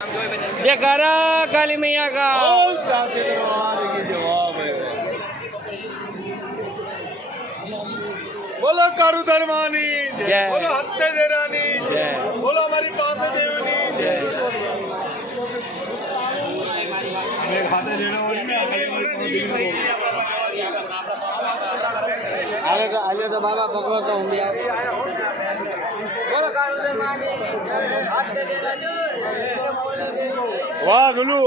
जयकारा काली मैया का। बोलो कारू धर्मानी जय। बोलो हत्ते देरानी जय। बोलो हमारी पास देवनी जय। खाते देना आले तो बाबा पकड़ो तो हम भी बोलो कारू धर्मानी हत्ते देरानी। वाह गुलू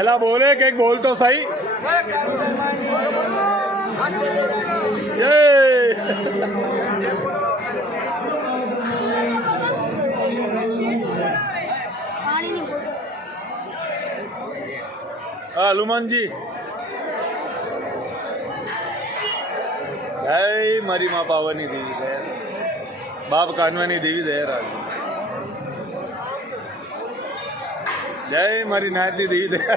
एला बोले कि एक बोल तो सही ये हनुमान जी जय मारी माँ पावनी देवी दया बाप कानवानी देवी दया जय मारी नायती देवी दया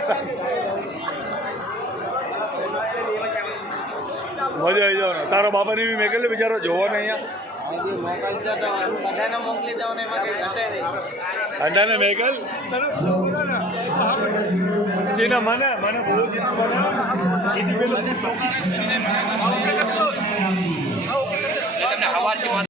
मजा आई जाओ ना तारा बापा ने भी मेकले बिचारो जोवा नहीं अंडा ने मेकल चीना मने मने बहुत